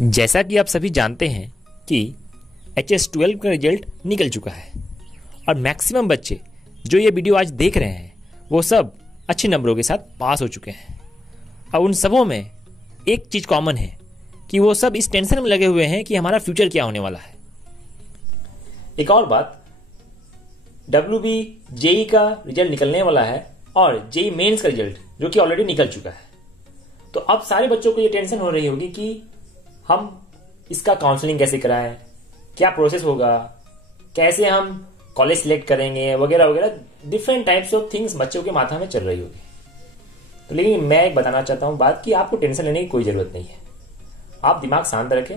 जैसा कि आप सभी जानते हैं कि HS-12 का रिजल्ट निकल चुका है और मैक्सिमम बच्चे जो ये वीडियो आज देख रहे हैं वो सब अच्छे नंबरों के साथ पास हो चुके हैं। अब उन सबों में एक चीज़ कॉमन है कि वो सब इस टेंशन में लगे हुए हैं कि हमारा फ्यूचर क्या होने वाला है। एक और बात, WB जेई का रिजल्ट निकलने वाला है और जेई मेंस का रिजल्ट जो कि ऑलरेडी निकल चुका है। तो अब सारे बच्चों को ये टेंशन हो रही होगी कि हम इसका काउंसलिंग कैसे कराएं, क्या प्रोसेस होगा, कैसे हम कॉलेज सिलेक्ट करेंगे वगैरह वगैरह, डिफरेंट टाइप्स ऑफ थिंग्स बच्चों के माथा में चल रही होगी। तो लेकिन मैं एक बताना चाहता हूं बात कि आपको टेंशन लेने की कोई जरूरत नहीं है। आप दिमाग शांत रखें,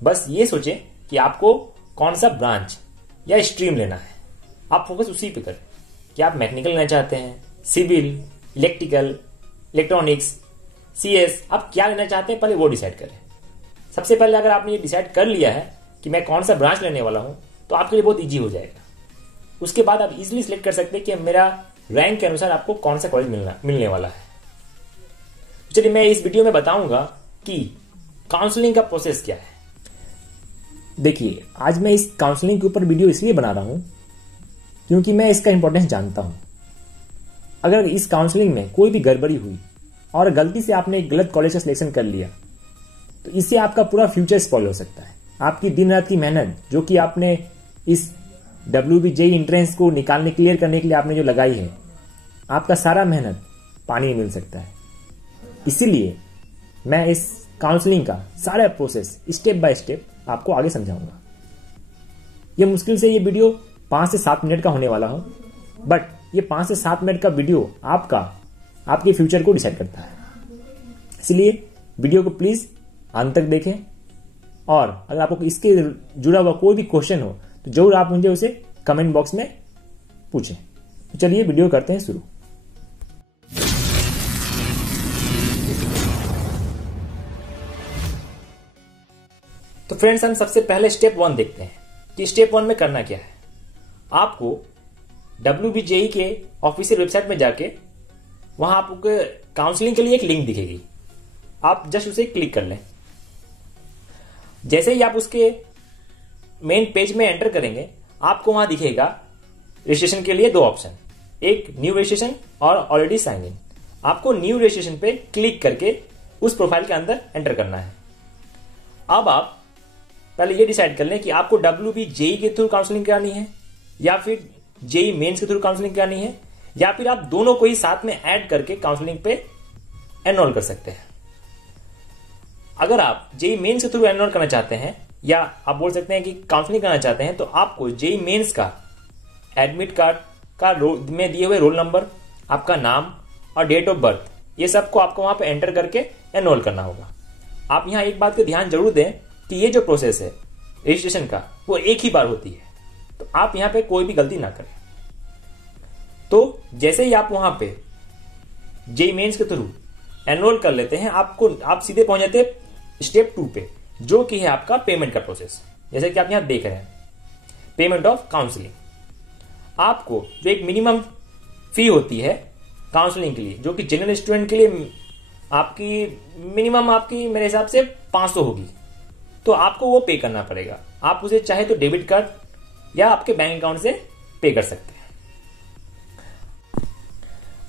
बस ये सोचें कि आपको कौन सा ब्रांच या स्ट्रीम लेना है, आप फोकस उसी पे करें। क्या आप मैकेनिकल लेना चाहते हैं, सिविल, इलेक्ट्रिकल, इलेक्ट्रॉनिक्स, CS, आप क्या लेना चाहते हैं पहले वो डिसाइड करें। सबसे पहले अगर आपने ये डिसाइड कर लिया है कि मैं कौन सा ब्रांच लेने वाला हूं तो आपके लिए बहुत ईजी हो जाएगा। उसके बाद आप इजीली सिलेक्ट कर सकते हैं कि मेरा रैंक के अनुसार आपको कौन सा कॉलेज मिलने वाला है। चलिए मैं इस वीडियो में बताऊंगा कि काउंसलिंग का प्रोसेस क्या है। देखिए, आज मैं इस काउंसलिंग के ऊपर वीडियो इसलिए बना रहा हूं क्योंकि मैं इसका इंपॉर्टेंस जानता हूं। अगर इस काउंसलिंग में कोई भी गड़बड़ी हुई और गलती से आपने एक गलत कॉलेज का सिलेक्शन कर लिया तो इससे आपका पूरा फ्यूचर स्पॉइल हो सकता है। आपकी दिन रात की मेहनत जो कि आपने इस WB जेई एंट्रेंस को निकालने, क्लियर करने के लिए आपने जो लगाई है, आपका सारा मेहनत पानी में मिल सकता है। इसीलिए मैं इस काउंसलिंग का सारा प्रोसेस स्टेप बाय स्टेप आपको आगे समझाऊंगा। ये मुश्किल से ये वीडियो 5 से 7 मिनट का होने वाला हो, बट ये 5 से 7 मिनट का वीडियो आपके फ्यूचर को डिसाइड करता है। इसलिए वीडियो को प्लीज अंत तक देखें और अगर आपको इसके जुड़ा हुआ कोई भी क्वेश्चन हो तो जरूर आप मुझे उसे कमेंट बॉक्स में पूछें। तो चलिए वीडियो करते हैं शुरू। तो फ्रेंड्स, हम सबसे पहले स्टेप 1 देखते हैं कि स्टेप 1 में करना क्या है। आपको WB जेई के ऑफिशियल वेबसाइट में जाके वहां आपको काउंसलिंग के लिए एक लिंक दिखेगी, आप जस्ट उसे क्लिक कर लें। जैसे ही आप उसके मेन पेज में एंटर करेंगे आपको वहां दिखेगा रजिस्ट्रेशन के लिए 2 ऑप्शन, एक न्यू रजिस्ट्रेशन और ऑलरेडी साइन इन। आपको न्यू रजिस्ट्रेशन पे क्लिक करके उस प्रोफाइल के अंदर एंटर करना है। अब आप पहले ये डिसाइड कर लें कि आपको WB जेई के थ्रू काउंसलिंग करानी है या फिर जेई मेंस के थ्रू काउंसलिंग करानी है, या फिर आप दोनों को ही साथ में ऐड करके काउंसलिंग पे एनरोल कर सकते हैं। अगर आप जेई मेंस के थ्रू एनरोल करना चाहते हैं या आप बोल सकते हैं कि काउंसलिंग करना चाहते हैं, तो आपको जेई मेंस का एडमिट कार्ड का में दिए हुए रोल नंबर, आपका नाम और डेट ऑफ बर्थ, ये सबको आपको वहां पे एंटर करके एनरोल करना होगा। आप यहां एक बात का ध्यान जरूर दें कि ये जो प्रोसेस है रजिस्ट्रेशन का वो एक ही बार होती है, तो आप यहां पे कोई भी गलती ना करें। तो जैसे ही आप वहां पे जेई मेंस के थ्रू एनरोल कर लेते हैं, आप सीधे पहुंच जाते हैं स्टेप 2 पे, जो कि है आपका पेमेंट का प्रोसेस। जैसे कि आप यहां देख रहे हैं, पेमेंट ऑफ काउंसलिंग। आपको जो एक मिनिमम फी होती है काउंसलिंग के लिए, जो कि जनरल स्टूडेंट के लिए आपकी मिनिमम मेरे हिसाब से 500 होगी, तो आपको वो पे करना पड़ेगा। आप उसे चाहे तो डेबिट कार्ड या आपके बैंक अकाउंट से पे कर सकते हैं।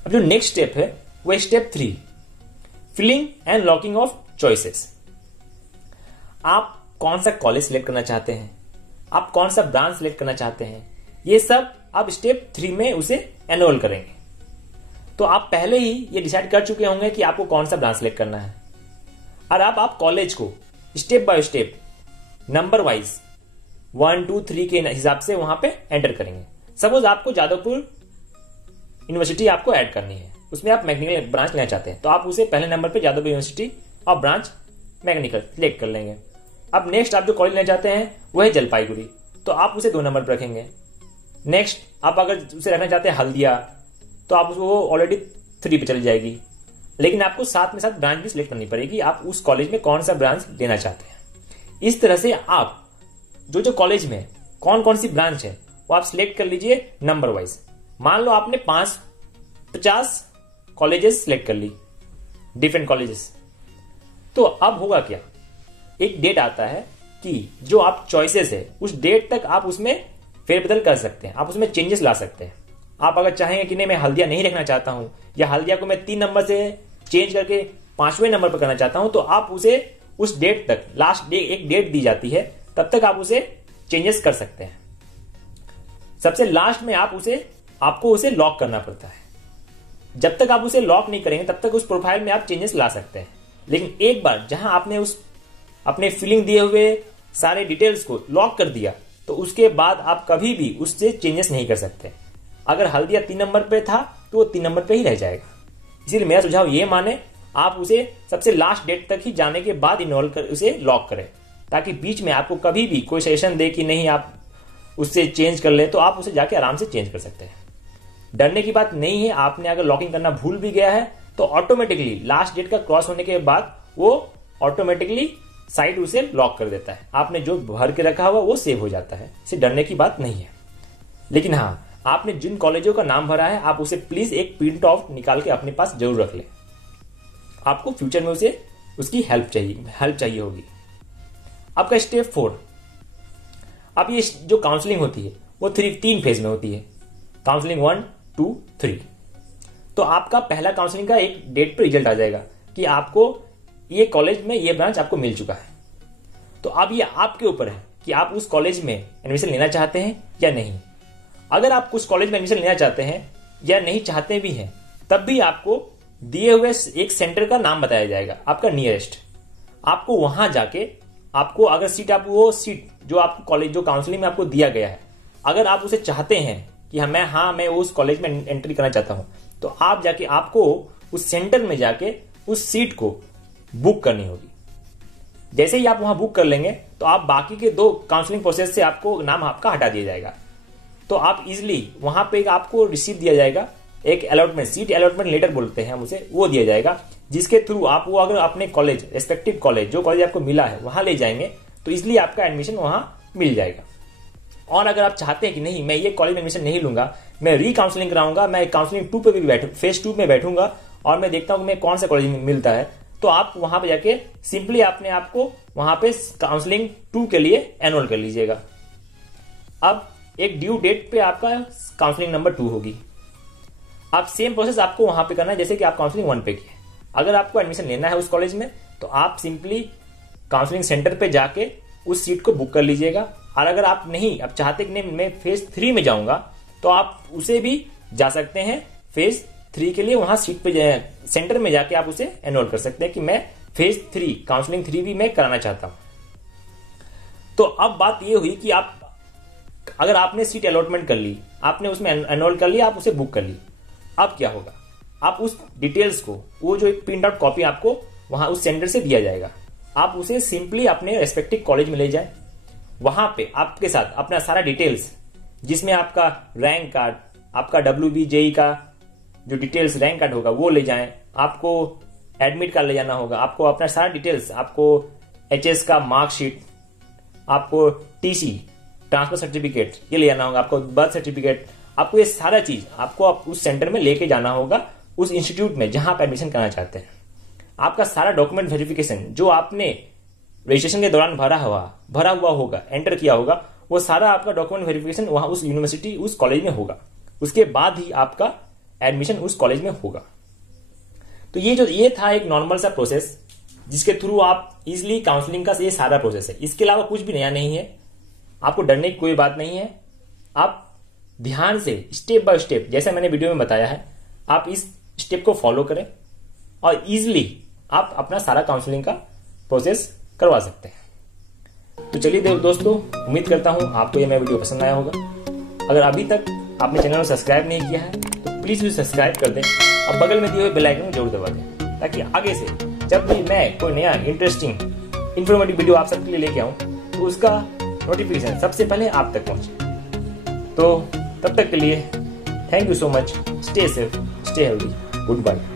अब जो नेक्स्ट स्टेप है वो step 3, filling and locking of choices. आप कौन सा कॉलेज सिलेक्ट करना चाहते हैं, आप कौन सा ब्रांच सिलेक्ट करना चाहते हैं, ये सब आप स्टेप 3 में उसे एनरोल करेंगे। तो आप पहले ही ये डिसाइड कर चुके होंगे कि आपको कौन सा ब्रांच सिलेक्ट करना है, और आप कॉलेज को step by step number wise 1 2 3 के हिसाब से वहां पे एंटर करेंगे। सपोज आपको जादवपुर यूनिवर्सिटी आपको ऐड करनी है, उसमें आप मैकेनिकल ब्रांच लेना चाहते हैं, तो आप उसे पहले नंबर पे जादवपुर यूनिवर्सिटी और ब्रांच मैकेनिकल सिलेक्ट कर लेंगे। अब नेक्स्ट आप जो कॉलेज लेना चाहते हैं वो है जलपाईगुड़ी, तो आप उसे 2 नंबर पर रखेंगे। नेक्स्ट आप अगर उसे रखना चाहते हैं हल्दिया, तो आप उसको ऑलरेडी 3 पे चली जाएगी, लेकिन आपको साथ में साथ ब्रांच भी सिलेक्ट करनी पड़ेगी, आप उस कॉलेज में कौन सा ब्रांच लेना चाहते हैं। इस तरह से आप जो कॉलेज में कौन कौन सी ब्रांच है वो आप सिलेक्ट कर लीजिए नंबर वाइज। मान लो आपने 50 कॉलेजेस सिलेक्ट कर ली, डिफरेंट कॉलेजेस, तो अब होगा क्या, एक डेट आता है कि जो आप चॉइसेस है उस डेट तक आप उसमें फेरबदल कर सकते हैं, आप उसमें चेंजेस ला सकते हैं। आप अगर चाहेंगे कि नहीं मैं हल्दिया नहीं रखना चाहता हूं या हल्दिया को मैं 3 नंबर से चेंज करके 5वें नंबर पर करना चाहता हूं, तो आप उसे उस डेट तक, लास्ट डे एक डेट दी जाती है, तब तक आप उसे चेंजेस कर सकते हैं। सबसे लास्ट में आपको उसे लॉक करना पड़ता है। जब तक आप उसे लॉक नहीं करेंगे तब तक उस प्रोफाइल में आप चेंजेस ला सकते हैं। लेकिन एक बार जहां आपने उस अपने फिलिंग दिए हुए सारे डिटेल्स को लॉक कर दिया, तो उसके बाद आप कभी भी उससे चेंजेस नहीं कर सकते। अगर हल्दिया 3 नंबर पे था तो वो 3 नंबर पे ही रह जाएगा। इसीलिए मेरा सुझाव ये माने, आप उसे सबसे लास्ट डेट तक ही जाने के बाद इन्वॉल्व कर उसे लॉक करें, ताकि बीच में आपको कभी भी कोई सजेशन दे कि नहीं आप उससे चेंज कर ले, तो आप उसे जाके आराम से चेंज कर सकते हैं। डरने की बात नहीं है। आपने अगर लॉकिंग करना भूल भी गया है तो ऑटोमेटिकली लास्ट डेट का क्रॉस होने के बाद वो ऑटोमेटिकली साइट उसे लॉक कर देता है। आपने जो भर के रखा हुआ वो सेव हो जाता है। इसे डरने की बात नहीं है। लेकिन हाँ, आपने जिन कॉलेजों का नाम भरा है आप उसे प्लीज एक प्रिंट आउट निकाल के अपने पास जरूर रख ले। आपको फ्यूचर में उसे उसकी हेल्प चाहिए होगी। आपका स्टेप 4, अब ये जो काउंसलिंग होती है वो 3 फेज में होती है। काउंसलिंग 1, 2, 3। तो आपका पहला काउंसलिंग का एक डेट पर रिजल्ट आ जाएगा कि आपको ये कॉलेज में ये ब्रांच आपको मिल चुका है। तो अब ये आपके ऊपर है कि आप उस कॉलेज में एडमिशन लेना चाहते हैं या नहीं। अगर आप उस कॉलेज में एडमिशन लेना चाहते हैं या नहीं चाहते भी हैं, तब भी आपको दिए हुए एक सेंटर का नाम बताया जाएगा, आपका नियरेस्ट। आपको वहां जाके आपको अगर वो सीट जो आपको कॉलेज जो काउंसलिंग में आपको दिया गया है, अगर आप उसे चाहते हैं कि मैं उस कॉलेज में एंट्री करना चाहता हूं, तो आप जाके आपको उस सेंटर में जाके उस सीट को बुक करनी होगी। जैसे ही आप वहां बुक कर लेंगे तो आप बाकी के 2 काउंसलिंग प्रोसेस से आपको नाम आपका हटा दिया जाएगा। तो आप इजिली वहां पे आपको रिसीव दिया जाएगा, एक अलॉटमेंट, सीट अलॉटमेंट लेटर बोलते हैं हम उसे, वो दिया जाएगा, जिसके थ्रू आप वो अगर अपने कॉलेज, रेस्पेक्टिव कॉलेज जो कॉलेज आपको मिला है वहां ले जाएंगे तो इसलिए आपका एडमिशन वहां मिल जाएगा। और अगर आप चाहते हैं कि नहीं मैं ये कॉलेज में एडमिशन नहीं लूंगा, मैं री काउंसलिंग कराऊंगा, मैं काउंसलिंग 2 पे भी फेज 2 में बैठूंगा और मैं देखता हूं मैं कौन सा कॉलेज में मिलता है, तो आप वहां पे जाके सिंपली अपने आप को वहां पे काउंसलिंग 2 के लिए एनरोल कर लीजिएगा। अब एक ड्यू डेट पे आपका काउंसलिंग नंबर 2 होगी। आप सेम प्रोसेस आपको वहां पे करना है जैसे कि आप काउंसलिंग 1 पे किए। अगर आपको एडमिशन लेना है उस कॉलेज में तो आप सिंपली काउंसलिंग सेंटर पे जाके उस सीट को बुक कर लीजिएगा। और अगर आप नहीं, अब चाहते कि नहीं मैं फेज 3 में जाऊंगा, तो आप उसे भी जा सकते हैं फेज 3 के लिए। वहां सीट पे सेंटर में जाके आप उसे एनरोल कर सकते हैं कि मैं फेज 3 काउंसलिंग 3 भी मैं कराना चाहता हूं। तो अब बात यह हुई कि आप अगर आपने सीट अलॉटमेंट कर ली, आपने उसमें एनरोल कर लिया, आप उसे बुक कर ली, अब क्या होगा, आप उस डिटेल्स को, वो जो एक प्रिंट आउट कॉपी आपको वहां उस सेंटर से दिया जाएगा, आप उसे सिंपली अपने रेस्पेक्टिव कॉलेज में ले जाएं। वहां पे आपके साथ अपना सारा डिटेल्स, जिसमें आपका रैंक कार्ड, आपका WBJE का जो डिटेल्स रैंक कार्ड होगा वो ले जाएं। आपको एडमिट कार्ड ले जाना होगा, आपको अपना सारा डिटेल्स, आपको HS का मार्कशीट, आपको TC ट्रांसफर सर्टिफिकेट ये ले जाना होगा, आपको बर्थ सर्टिफिकेट, आपको ये सारा चीज आपको उस सेंटर में लेके जाना होगा, उस इंस्टीट्यूट में जहां आप एडमिशन करना चाहते हैं। आपका सारा डॉक्यूमेंट वेरिफिकेशन जो आपने रजिस्ट्रेशन के दौरान भरा हुआ होगा, एंटर किया होगा, वो सारा आपका डॉक्यूमेंट वेरिफिकेशन वहां उस यूनिवर्सिटी, उस कॉलेज में होगा। उसके बाद ही आपका एडमिशन उस कॉलेज में होगा। तो ये था एक नॉर्मल सा प्रोसेस जिसके थ्रू आप इजिली काउंसलिंग का ये सारा प्रोसेस है। इसके अलावा कुछ भी नया नहीं है, आपको डरने की कोई बात नहीं है। आप ध्यान से स्टेप बाय स्टेप, जैसे मैंने वीडियो में बताया है, आप इस स्टेप को फॉलो करें और इजिली आप अपना सारा काउंसलिंग का प्रोसेस करवा सकते हैं। तो चलिए दोस्तों, उम्मीद करता हूं आपको ये मेरा वीडियो पसंद आया होगा। अगर अभी तक आपने चैनल को सब्सक्राइब नहीं किया है तो प्लीज भी सब्सक्राइब कर दें और बगल में दिए हुए बेल आइकन को जरूर दबा दें, ताकि आगे से जब भी मैं कोई नया इंटरेस्टिंग इन्फॉर्मेटिव वीडियो आप सबके लिए लेके आऊं तो उसका नोटिफिकेशन सबसे पहले आप तक पहुंचे। तो तब तक के लिए thank you so much. Stay safe, stay healthy, good bye.